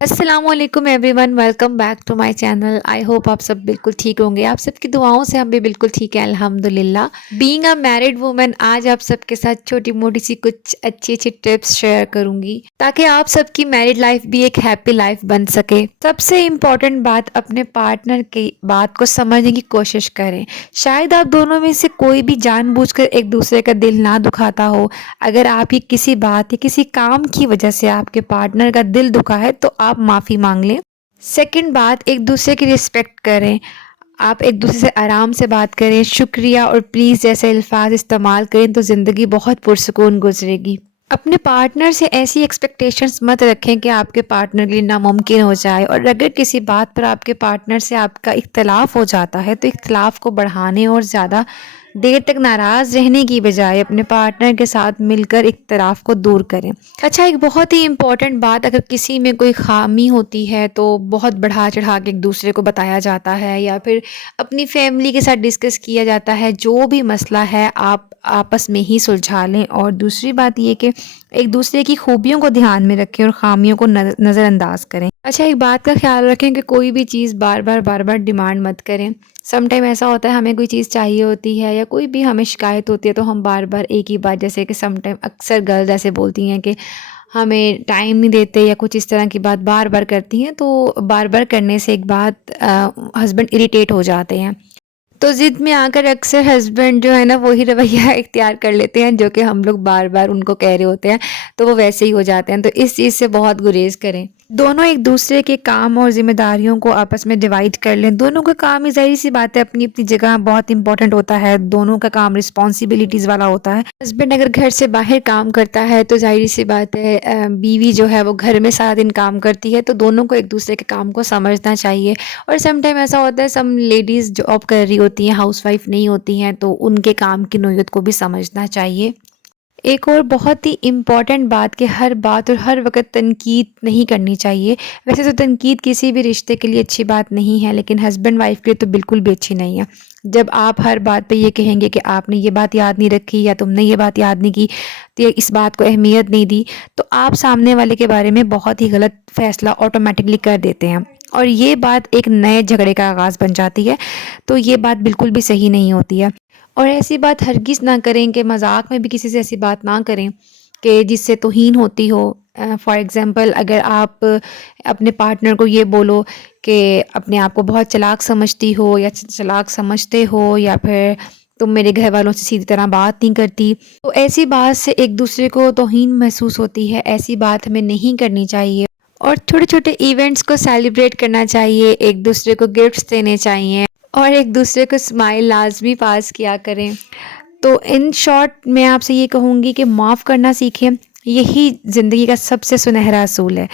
अस्सलाम वालेकुम everyone, welcome back to my channel. I hope आप सब बिल्कुल ठीक होंगे। आप सबकी दुआओं से हम भी बिल्कुल ठीक हैं, अल्हम्दुलिल्लाह। बीइंग अ मैरिड वुमन, आज आप सबके साथ छोटी मोटी सी कुछ अच्छी अच्छी टिप्स शेयर करूंगी ताकि आप सबकी मैरिड लाइफ भी एक हैप्पी लाइफ बन सके। सबसे इम्पोर्टेंट बात, अपने पार्टनर की बात को समझने की कोशिश करें। शायद आप दोनों में से कोई भी जानबूझकर एक दूसरे का दिल ना दुखाता हो। अगर आपकी किसी बात या किसी काम की वजह से आपके पार्टनर का दिल दुखा है तो आप माफ़ी मांग लें। सेकंड बात, एक दूसरे की रिस्पेक्ट करें। आप एक दूसरे से आराम से बात करें, शुक्रिया और प्लीज़ जैसे अल्फाज इस्तेमाल करें तो ज़िंदगी बहुत पुरसुकून गुजरेगी। अपने पार्टनर से ऐसी एक्सपेक्टेशंस मत रखें कि आपके पार्टनर के लिए नामुमकिन हो जाए। और अगर किसी बात पर आपके पार्टनर से आपका इख्तलाफ हो जाता है तो इख्तलाफ को बढ़ाने और ज़्यादा देर तक नाराज़ रहने की बजाय अपने पार्टनर के साथ मिलकर इख्तलाफ को दूर करें। अच्छा, एक बहुत ही इम्पॉर्टेंट बात, अगर किसी में कोई खामी होती है तो बहुत बढ़ा चढ़ा के एक दूसरे को बताया जाता है या फिर अपनी फैमिली के साथ डिस्कस किया जाता है। जो भी मसला है आप आपस में ही सुलझा लें। और दूसरी बात ये कि एक दूसरे की खूबियों को ध्यान में रखें और खामियों को नज़रअंदाज करें। अच्छा, एक बात का ख्याल रखें कि कोई भी चीज़ बार बार डिमांड मत करें। सम टाइम ऐसा होता है हमें कोई चीज़ चाहिए होती है या कोई भी हमें शिकायत होती है तो हम बार बार एक ही बात, जैसे कि सम टाइम अक्सर गर्ल्स ऐसे बोलती हैं कि हमें टाइम नहीं देते या कुछ इस तरह की बात बार बार करती हैं। तो बार बार करने से एक बात, हस्बैंड इरिटेट हो जाते हैं। तो ज़िद में आकर अक्सर हस्बैंड जो है ना वही रवैया इख्तियार कर लेते हैं जो कि हम लोग बार बार उनको कह रहे होते हैं, तो वो वैसे ही हो जाते हैं। तो इस चीज़ से बहुत गुरेज करें। दोनों एक दूसरे के काम और जिम्मेदारियों को आपस में डिवाइड कर लें। दोनों का काम ही ज़ाहिर सी बात है अपनी अपनी जगह बहुत इंपॉर्टेंट होता है। दोनों का काम रिस्पॉन्सिबिलिटीज़ वाला होता है। हस्बैंड अगर घर से बाहर काम करता है तो ज़ाहिर सी बात है बीवी जो है वो घर में सारा दिन काम करती है। तो दोनों को एक दूसरे के काम को समझना चाहिए। और सम टाइम ऐसा होता है सम लेडीज़ जॉब कर रही होती हैं, हाउसवाइफ नहीं होती हैं, तो उनके काम की नौयत को भी समझना चाहिए। एक और बहुत ही इम्पॉर्टेंट बात कि हर बात और हर वक्त तनकीद नहीं करनी चाहिए। वैसे तो तनकीद किसी भी रिश्ते के लिए अच्छी बात नहीं है, लेकिन हस्बैंड वाइफ के लिए तो बिल्कुल भी अच्छी नहीं है। जब आप हर बात पे ये कहेंगे कि आपने ये बात याद नहीं रखी या तुमने ये बात याद नहीं की, तो ये इस बात को अहमियत नहीं दी, तो आप सामने वाले के बारे में बहुत ही गलत फैसला ऑटोमेटिकली कर देते हैं और ये बात एक नए झगड़े का आगाज़ बन जाती है। तो ये बात बिल्कुल भी सही नहीं होती है। और ऐसी बात हरगिज़ ना करें कि मज़ाक में भी किसी से ऐसी बात ना करें कि जिससे तौहीन होती हो। फॉर एग्ज़ाम्पल, अगर आप अपने पार्टनर को ये बोलो कि अपने आप को बहुत चालाक समझती हो या चालाक समझते हो या फिर तुम मेरे घर वालों से सीधी तरह बात नहीं करती, तो ऐसी बात से एक दूसरे को तौहीन महसूस होती है। ऐसी बात हमें नहीं करनी चाहिए। और छोटे छोटे इवेंट्स को सेलिब्रेट करना चाहिए, एक दूसरे को गिफ्ट्स देने चाहिए और एक दूसरे को स्माइल लाजमी पास किया करें। तो इन शॉर्ट मैं आपसे ये कहूँगी कि माफ़ करना सीखें। यही ज़िंदगी का सबसे सुनहरा असूल है।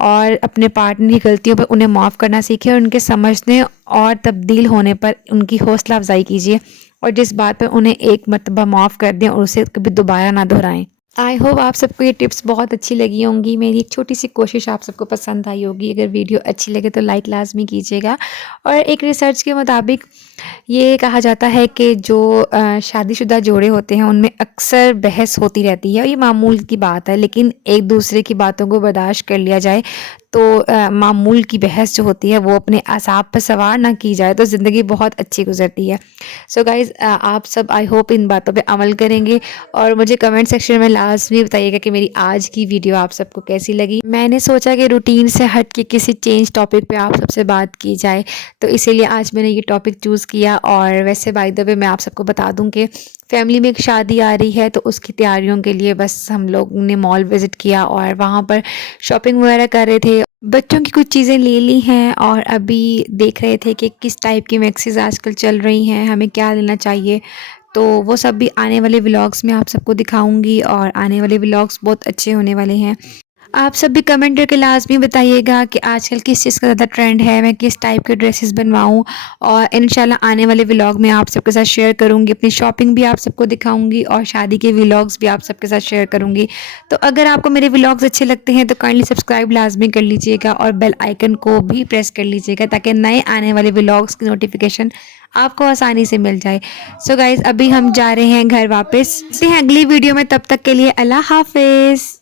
और अपने पार्टनर की गलतियों पर उन्हें माफ़ करना सीखें और उनके समझने और तब्दील होने पर उनकी हौसला अफजाई कीजिए। और जिस बात पर उन्हें एक मरतबा माफ़ कर दें और उसे कभी दोबारा ना दोहराएं। आई होप आप सबको ये टिप्स बहुत अच्छी लगी होंगी। मेरी एक छोटी सी कोशिश आप सबको पसंद आई होगी। अगर वीडियो अच्छी लगे तो लाइक लाजमी कीजिएगा। और एक रिसर्च के मुताबिक ये कहा जाता है कि जो शादीशुदा जोड़े होते हैं उनमें अक्सर बहस होती रहती है। ये मामूल की बात है, लेकिन एक दूसरे की बातों को बर्दाश्त कर लिया जाए तो मामूल की बहस जो होती है वो अपने असाब पर सवार ना की जाए तो ज़िंदगी बहुत अच्छी गुजरती है। सो गाइज़, आप सब आई होप इन बातों पे अमल करेंगे और मुझे कमेंट सेक्शन में लाजमी बताइएगा कि मेरी आज की वीडियो आप सबको कैसी लगी। मैंने सोचा कि रूटीन से हट के किसी चेंज टॉपिक पे आप सबसे बात की जाए, तो इसीलिए आज मैंने ये टॉपिक चूज़ किया। और वैसे बाय द वे मैं आप सबको बता दूं कि फैमिली में एक शादी आ रही है, तो उसकी तैयारियों के लिए बस हम लोग ने मॉल विज़िट किया और वहाँ पर शॉपिंग वगैरह कर रहे थे। बच्चों की कुछ चीज़ें ले ली हैं और अभी देख रहे थे कि किस टाइप की मैक्सीज़ आजकल चल रही हैं, हमें क्या लेना चाहिए। तो वो सब भी आने वाले व्लॉग्स में आप सबको दिखाऊंगी और आने वाले व्लॉग्स बहुत अच्छे होने वाले हैं। आप सब भी कमेंट करके लाजमी बताइएगा कि आजकल किस चीज़ का ज़्यादा ट्रेंड है, मैं किस टाइप के ड्रेसेस बनवाऊँ। और इंशाल्लाह आने वाले व्लॉग में आप सबके साथ शेयर करूँगी, अपनी शॉपिंग भी आप सबको दिखाऊंगी और शादी के व्लॉग्स भी आप सबके साथ शेयर करूँगी। तो अगर आपको मेरे व्लॉग्स अच्छे लगते हैं तो काइंडली सब्सक्राइब लाजमी कर लीजिएगा और बेल आइकन को भी प्रेस कर लीजिएगा ताकि नए आने वाले व्लॉग्स की नोटिफिकेशन आपको आसानी से मिल जाए। सो गाइज़, अभी हम जा रहे हैं घर वापस। मिलते हैं अगली वीडियो में, तब तक के लिए अल्लाह हाफिज़।